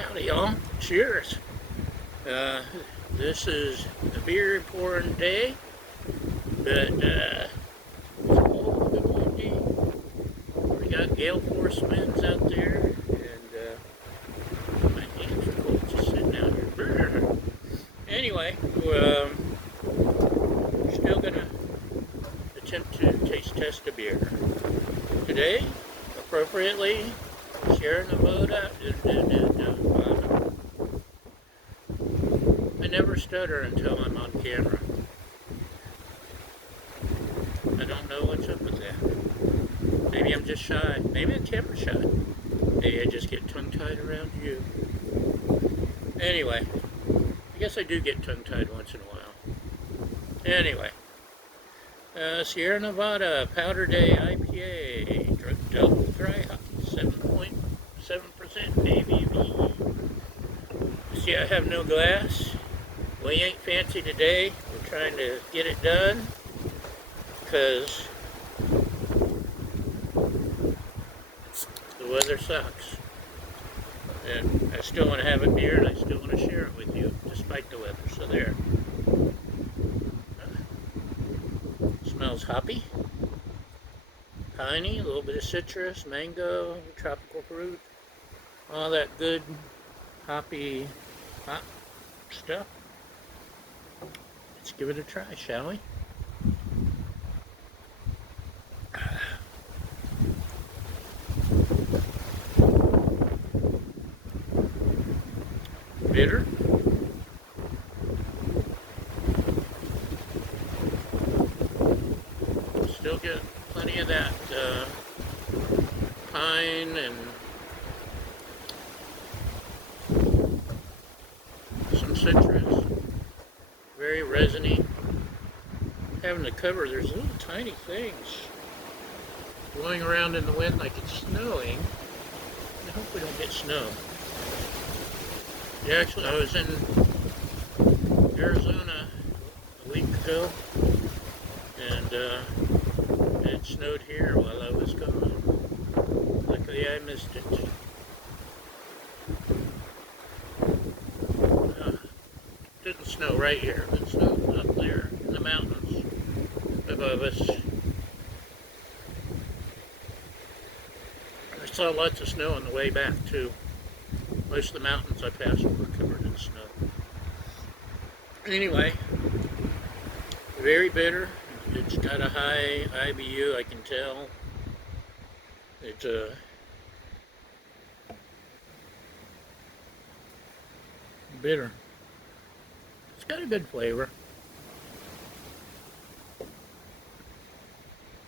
Howdy, y'all. Cheers. This is a beer pouring day, but it's cold and windy. We got gale force winds out there, and my hands are cold just sitting out here. Brr. Anyway, we're still going to attempt to taste test a beer. Today, appropriately, Sierra Nevada. I never stutter until I'm on camera. I don't know what's up with that. Maybe I'm just shy. Maybe I'm camera shy. Maybe I just get tongue-tied around you. Anyway, I guess I do get tongue-tied once in a while. Anyway, Sierra Nevada Powder Day IPA, double dry hop, 7.7% ABV. See, I have no glass. We ain't fancy today. We're trying to get it done because the weather sucks. And I still want to have a beer and I still want to share it with you despite the weather. So there. Smells hoppy, piney, a little bit of citrus, mango, tropical fruit, all that good hoppy hop stuff. Let's give it a try, shall we? Bitter. Still get plenty of that pine and some citrus. Very resiny. Having the cover, there's little tiny things blowing around in the wind like it's snowing. I hope we don't get snow. Yeah, actually, I was in Arizona a week ago, and it snowed here while I was gone. Luckily, I missed it. Didn't snow right here, but snowed up there in the mountains above us. I saw lots of snow on the way back, too. Most of the mountains I passed were covered in snow. Anyway, very bitter. It's got a high IBU, I can tell. It's bitter. It's got a good flavor.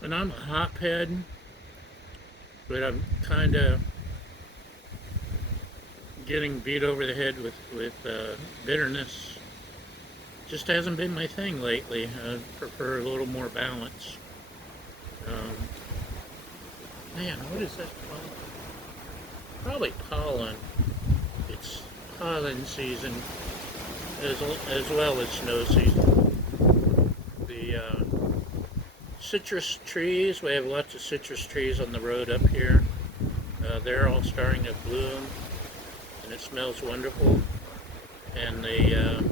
And I'm a hophead, but I'm kind of getting beat over the head with bitterness. Just hasn't been my thing lately. I prefer a little more balance. Man, what is that called? Probably pollen. It's pollen season as well as snow season. The citrus trees, we have lots of citrus trees on the road up here. They're all starting to bloom, and it smells wonderful. And the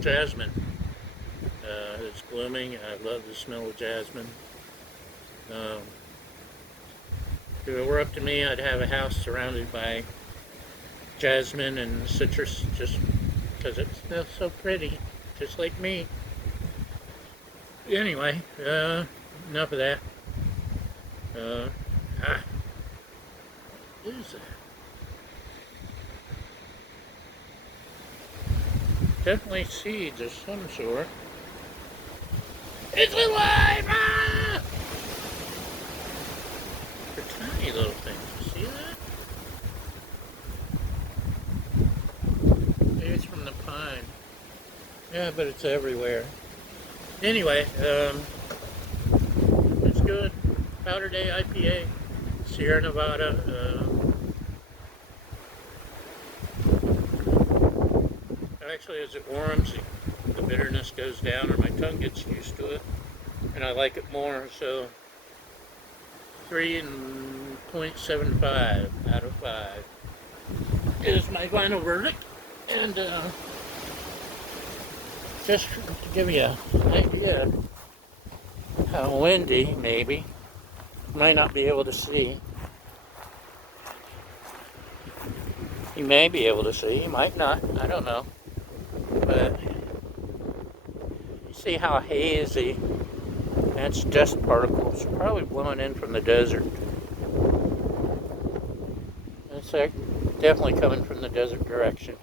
jasmine is blooming. I love the smell of jasmine. If it were up to me, I'd have a house surrounded by jasmine and citrus just because it smells so pretty, just like me. Anyway, enough of that. What is that? Definitely seeds of some sort. It's alive! Ah! They're tiny little things. You see that? Maybe it's from the pine. Yeah, but it's everywhere. Anyway, it's good. Powder Day IPA, Sierra Nevada. Actually, as it warms, the bitterness goes down, or my tongue gets used to it, and I like it more. So 3 4.75 out of 5 is my final verdict. And just to give you an idea how windy, maybe, you might not be able to see. You may be able to see, you might not, I don't know. But you see how hazy, that's dust particles probably blowing in from the desert. It's like definitely coming from the desert direction.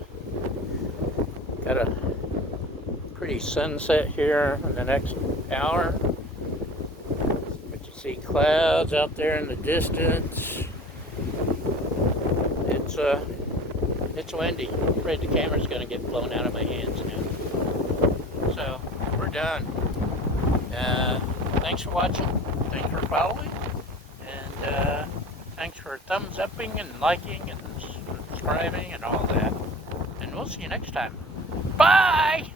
Got a pretty sunset here in the next hour. But you see clouds out there in the distance. It's windy. I'm afraid the camera's going to get blown out of my hands now. So, we're done. Thanks for watching. Thanks for following. And thanks for thumbs upping and liking and subscribing and all that. And we'll see you next time. Bye!